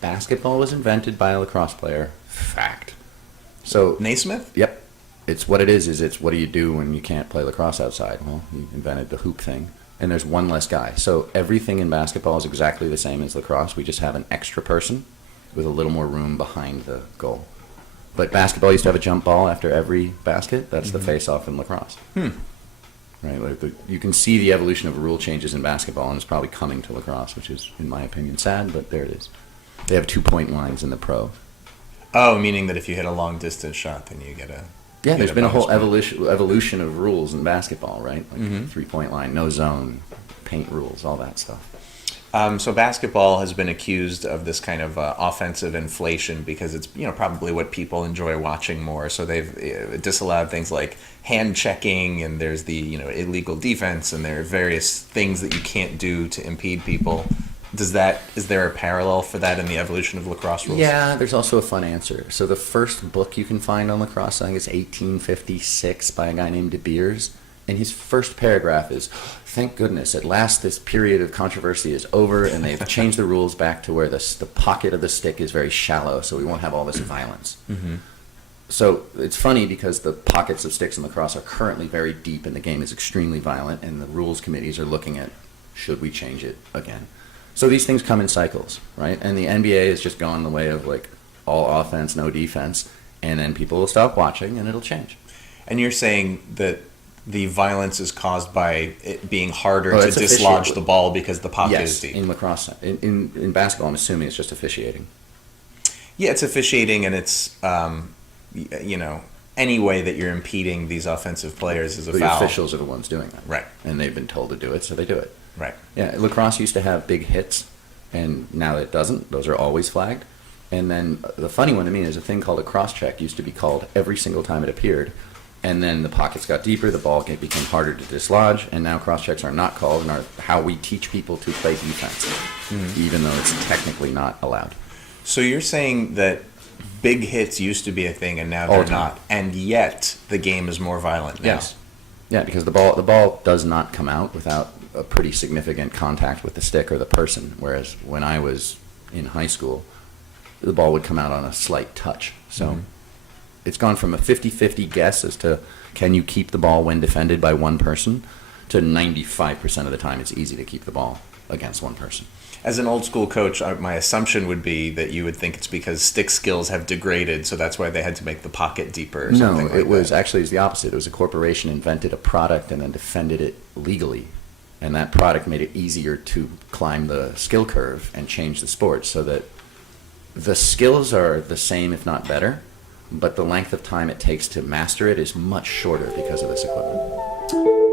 Basketball was invented by a lacrosse player. Fact. So Naismith? Yep. It's what it is it's what do you do when you can't play lacrosse outside? Well, he invented the hoop thing. And there's one less guy. So everything in basketball is exactly the same as lacrosse. We just have an extra person with a little more room behind the goal. But basketball used to have a jump ball after every basket. That's the face-off in lacrosse. Right? Like you can see the evolution of rule changes in basketball, and it's probably coming to lacrosse, which is, in my opinion, sad, but there it is. They have 2-point lines in the pro. Oh, meaning that if you hit a long-distance shot, then you get a... Yeah, there's been a whole evolution of rules in basketball, right? Like 3-point line, no zone, paint rules, all that stuff. So basketball has been accused of this kind of offensive inflation because it's probably what people enjoy watching more. So they've disallowed things like hand checking, and there's the illegal defense, and there are various things that you can't do to impede people. Is there a parallel for that in the evolution of lacrosse rules? Yeah, there's also a fun answer. So the first book you can find on lacrosse, I think it's 1856 by a guy named De Beers. And his first paragraph is, thank goodness, at last this period of controversy is over, and they've changed the rules back to where the pocket of the stick is very shallow, so we won't have all this violence. So it's funny because the pockets of sticks in lacrosse are currently very deep, and the game is extremely violent, and the rules committees are looking at, should we change it again? So these things come in cycles, right? And the NBA is just going the way of like all offense, no defense, and then people will stop watching and it'll change. And you're saying that the violence is caused by it being harder to dislodge the ball because the pocket is deep? Yes, in lacrosse. In basketball, I'm assuming it's just officiating. Yeah, it's officiating, and it's, any way that you're impeding these offensive players is a foul. The officials are the ones doing that. Right. And they've been told to do it, so they do it. Right. Yeah, lacrosse used to have big hits, and now it doesn't. Those are always flagged. And then the funny one to me is a thing called a cross-check used to be called every single time it appeared. And then the pockets got deeper, the ball became harder to dislodge, and now cross-checks are not called and are how we teach people to play defense, even though it's technically not allowed. So you're saying that big hits used to be a thing and now they're not, and yet the game is more violent now? Yes. Yeah, because the ball does not come out without a pretty significant contact with the stick or the person, whereas when I was in high school, the ball would come out on a slight touch. So it's gone from a 50-50 guess as to can you keep the ball when defended by one person to 95% of the time it's easy to keep the ball against one person. As an old school coach, my assumption would be that you would think it's because stick skills have degraded, so that's why they had to make the pocket deeper or something like that. No, it was the opposite. It was a corporation invented a product and then defended it legally. And that product made it easier to climb the skill curve and change the sport so that the skills are the same, if not better, but the length of time it takes to master it is much shorter because of this equipment.